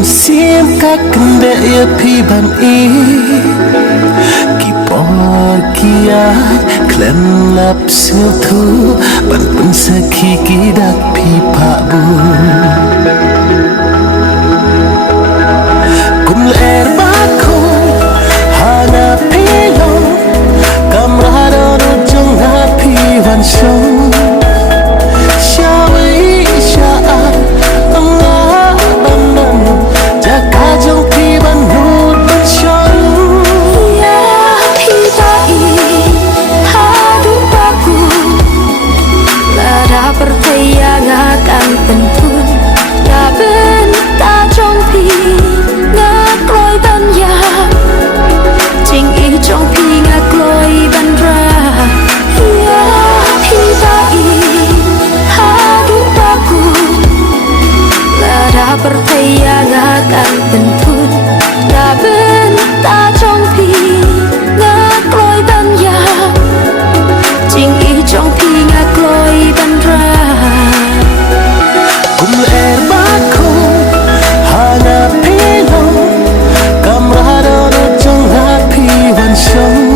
Sim kakende ya piban Kipor kiat klen lap sil thu Ban pun sakhi kidak pipa bu Kum ler bako hana pilo Kamrado no jong na pivan show percaya akan tentu dah bentar trong pi ngak loi ban ya jing i trong pi ngak loi ban ra kum ler bako hana pelo kamrado no jong happy van show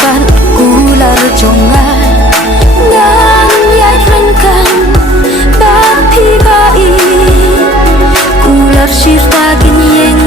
ban ular jongan ngan yai rengkan bat pi bai ular sirta gin